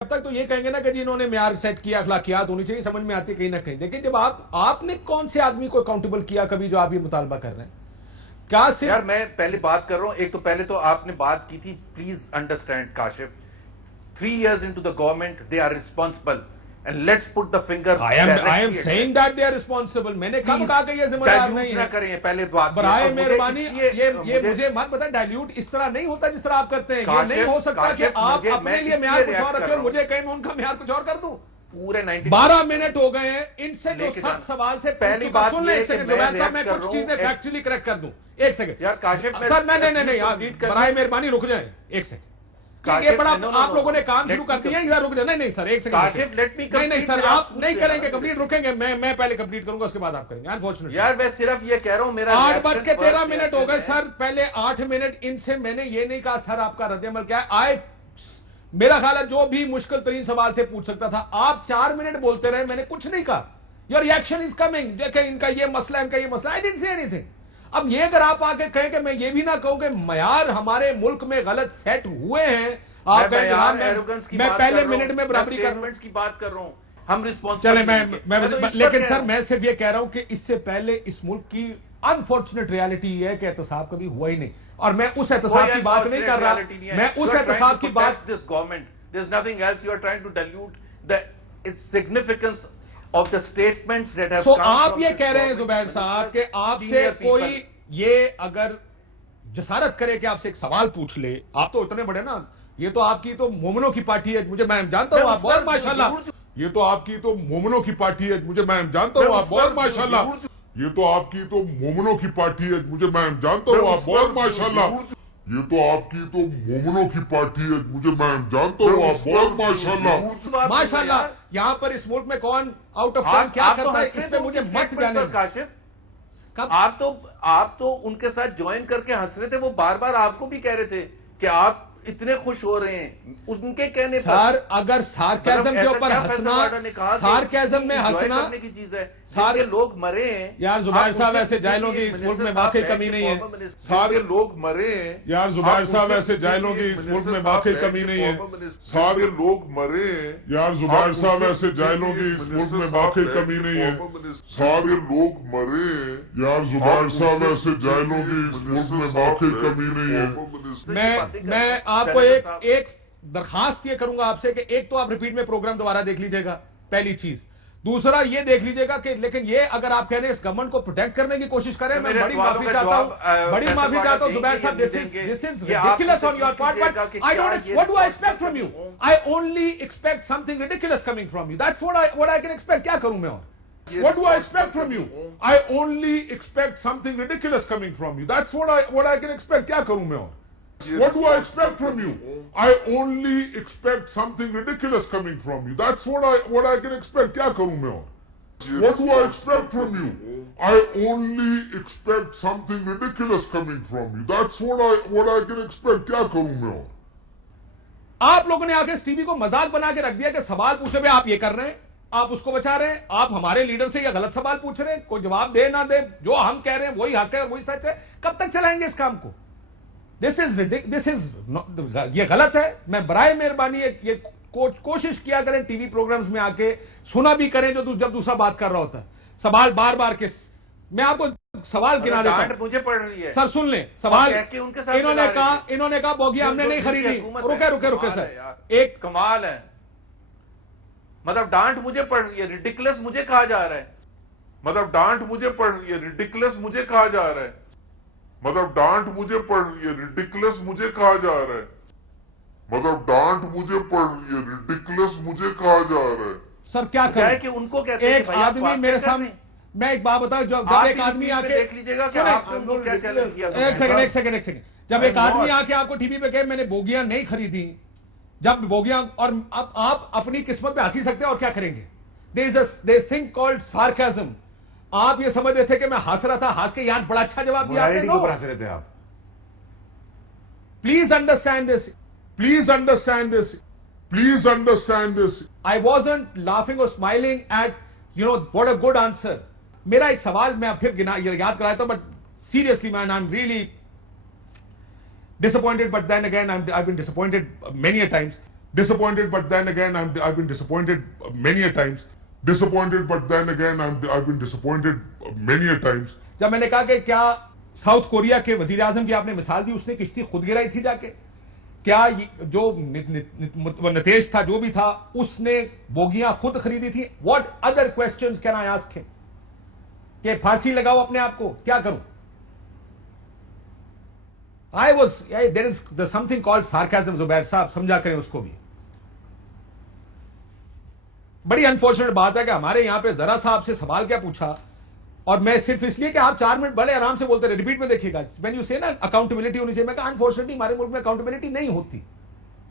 तब तक तो ये कहेंगे ना कि जी इन्होंने म्यार सेट किया, अखलाकियात होनी चाहिए, समझ में आती है कहीं ना कहीं। देखिए, जब आपने कौन से आदमी को अकाउंटेबल किया कभी जो आप ये मुतालबा कर रहे हैं? क्या सिर्फ यार मैं पहले बात कर रहा हूं, एक तो पहले तो आपने बात की थी, please understand Kashif, 3 years into the government they are responsible and let's put the finger I am saying that they are responsible। मैंने कब कहा कि ये जिम्मेदार नहीं है? करें पहले बात बराए मेहरबानी ये मुझे मत पता, डाइल्यूट इस तरह नहीं होता जिस तरह आप करते हैं। ये नहीं हो सकता कि आप अपने लिए म्यार कुछ और रखें और मुझे कहीं मैं उनका म्यार कुछ और कर दूं। पूरे 12 मिनट हो गए हैं, इनसे जो 7 सवाल थे पहली बात सुन ले एक सेकंड जुबैर साहब, मैं कुछ चीजें फैक्चुअली करेक्ट कर दूं। एक सेकंड यार काशिफ सर, नहीं आप बराए मेहरबानी रुक जाए एक सेकंड। ये बड़ा आप लोगों ने काम शुरू कर दिया, इधर रुक जाए। नहीं सर एक second Kashif, let me complete. नहीं सर आप नहीं करेंगे कंप्लीट, रुकेंगे। मैं पहले कंप्लीट करूंगा, उसके बाद आप करेंगे। अनफॉर्चुनेटली यार मैं सिर्फ ये कह रहा हूं, मेरा 8:13 हो गए सर। पहले 8 मिनट इनसे मैंने ये नहीं कहा सर आपका रद्द-ए-अमल क्या है। मेरा ख्याल है जो भी मुश्किल तरीन सवाल थे पूछ सकता था। आप 4 मिनट बोलते रहे, मैंने कुछ नहीं कहा। योर रिएक्शन इज कमिंग, देखें इनका ये मसला, इनका ये मसला। I didn't say anything. अब ये अगर आप आके कहें कि मैं ये भी ना कहूं कि मयार हमारे मुल्क में गलत सेट हुए हैं, आप मैं पहले मिनट में बराबरी की बात कर रहा हूं। हम रिस्पॉन्सिबल चले लेकिन सर मैं सिर्फ ये कह रहा हूं कि इससे पहले इस मुल्क की अनफॉर्चुनेट रियलिटी ये है कि एहतसाब कभी हुआ ही नहीं, और मैं उस एहतसाब की बात नहीं कर रहा। मैं उस एहतसाब की बात this government, there is nothing else. You are trying to dilute the significance of the statements that have come. आप ये कह रहे हैं जुबैर साहब कि आपसे कोई ये अगर जसारत करे कि आपसे एक सवाल पूछ ले, आप तो इतने बड़े ना, ये तो आपकी तो मोमिनों की पार्टी है, मुझे मैं जानता हूं आप बहुत माशाल्लाह। ये तो आपकी तो मोमिनों की पार्टी है, मुझे मैं जानता हूं आप बहुत माशाल्लाह। ये तो आपकी तो मोमिनों की पार्टी है, मुझे मैं जानता हूं आप बहुत माशाल्लाह। ये तो आपकी तो मोमिनों की पार्टी है, मुझे मैं जानता हूं आप बहुत माशाल्लाह। माशाल्लाह यहां पर इस मुल्क में कौन आउट ऑफ टर्न क्या करता है, इस पे मुझे मत जाने। काशिफ आप तो उनके साथ ज्वाइन करके हंस रहे थे, वो बार बार आपको भी कह रहे थे कि आप इतने खुश हो रहे हैं उनके कहने पर। सर अगर सार्केज्म के ऊपर हंसना, सार्केज्म में हंसना की चीज है। सारे लोग मरे हैं यार जुबैर साहब, ऐसे जायलों की इस मुल्क में वाकई कमी नहीं है। सारे लोग मरे हैं यार जुबैर साहब, ऐसे जायलों की इस मुल्क में वाकई कमी नहीं है। सारे लोग मरे हैं यार जुबैर साहब, ऐसे जायलों की इस मुल्क में वाकई कमी नहीं है। सारे लोग मरे हैं यार जुबैर साहब, ऐसे जायलों की इस मुल्क में वाकई कमी नहीं है। मैं आपको एक दरखास्त ये करूंगा आपसे कि एक तो आप रिपीट में प्रोग्राम दोबारा देख लीजिएगा, पहली चीज। दूसरा ये देख लीजिएगा कि लेकिन ये अगर आप कह रहे हैं इस गवर्नमेंट को प्रोटेक्ट करने की कोशिश करें, मैं बड़ी माफी चाहता हूं, बड़ी माफी चाहता हूं जुबैर साहब। This is ridiculous on your part, but I don't, what do I expect from you? I only expect something ridiculous coming from you, that's what I can expect. क्या करूं मैं और? What do I expect from you? I only expect something ridiculous coming from you. That's what I can expect. क्या करूं मैं और? What do I expect from you? I only expect something ridiculous coming from you. That's what I can expect. क्या करूं मैं और? What do I expect from you? I only expect something ridiculous coming from you. That's what I can expect. क्या करूं मैं और? आप लोगों ने आके टीवी को मजाक बना के रख दिया कि सवाल पूछे हुए आप ये कर रहे हैं, आप उसको बचा रहे हैं, आप हमारे लीडर से ये गलत सवाल पूछ रहे हैं, कोई जवाब दे ना दे, जो हम कह रहे हैं वही हक है वही सच है। कब तक चलाएंगे इस काम को? दिस इज ये गलत है। मैं बराए मेहरबानी ये कोशिश किया करें टीवी प्रोग्राम्स में आके सुना भी करें जो जब दूसरा बात कर रहा होता है। सवाल बार बार के मैं आपको सवाल गिना देता हूं, मुझे पढ़ रही है सर, सुन लें सवाल। इन्होंने कहा बोगियां हमने नहीं खरीदी। रुके सर, एक कमाल है, मतलब डांट मुझे पड़ रही है, रिडिकुलस मुझे कहा जा रहा है। मतलब डांट मुझे पड़ रही है, रिडिकुलस मुझे कहा जा रहा है। मतलब डांट मुझे पड़ रही है, रिडिकुलस मुझे कहा जा रहा है। मतलब डांट मुझे पड़ रही है, रिडिकुलस मुझे कहा जा रहा है। सर क्या करें कि उनको कहते हैं एक आदमी मेरे सामने, मैं एक बात बताऊं, जब एक आदमी आके देख लीजिएगा कि आपने उनको क्या चैलेंज किया। एक सेकंड, जब एक आदमी आके आपको टीवी पे कहे मैंने बोगियां नहीं खरीदी, जब बोगियां, और अब आप अपनी किस्मत पे हंसी सकते हैं और क्या करेंगे? There is thing called sarcasm. आप ये समझ रहे थे कि मैं हंस रहा था, हंस के यार बड़ा अच्छा जवाब दिया आपने। नो, हंस रहे थे आप। Please understand this, please understand this, please understand this. I wasn't laughing और smiling at what a good answer. मेरा एक सवाल मैं फिर याद कराया था, but seriously man, I am really disappointed, but then again I've been disappointed many a times. Disappointed, but then again, I've been disappointed many a times. Disappointed, but then again, I've been disappointed many a times. जब मैंने कहा कि क्या south Korea के वजीर आजम की आपने मिसाल दी, उसने किश्ती खुद गिराई थी जाके, क्या जो नितेश था जो भी था उसने बोगियां खुद खरीदी थी? What other questions can I ask him? कि फांसी लगाओ अपने आप को, क्या करूं? There is something called sarcasm Zubair साहब, समझा करें उसको भी। बड़ी अनफॉर्चुनेट बात है कि हमारे यहां पे जरा सा आपसे सवाल क्या पूछा, और मैं सिर्फ इसलिए कि आप 4 मिनट बड़े आराम से बोलते रहे, रिपीट में देखिएगा, व्हेन यू से ना अकाउंटेबिलिटी होनी चाहिए, मैं कहा अनफॉर्चुनेटली हमारे मुल्क में अकाउंटेबिलिटी नहीं होती,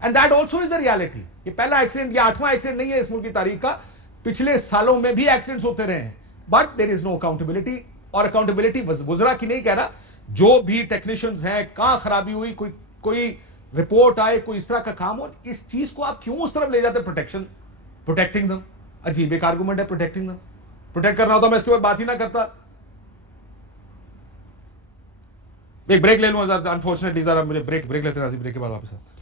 and that also is a reality. ये पहला एक्सीडेंट या 8वां एक्सीडेंट नहीं है इस मुल्क की तारीख का, पिछले सालों में भी एक्सीडेंट्स होते रहे हैं, but there is no accountability. और अकाउंटेबिलिटी वुजरा की नहीं कह रहा, जो भी टेक्नीशियंस हैं, कहां खराबी हुई, कोई रिपोर्ट आए, कोई इस तरह का काम हो, इस चीज को आप क्यों उस तरफ ले जाते? प्रोटेक्टिंग दम, अजीब एक आर्गूमेंट है प्रोटेक्टिंग दम। प्रोटेक्ट करना होता मैं इसके ऊपर बात ही ना करता। एक ब्रेक ले लूं, अनफॉर्चुनेटली जरा मुझे ब्रेक लेते हैं, ब्रेक के बाद वापस आते हैं।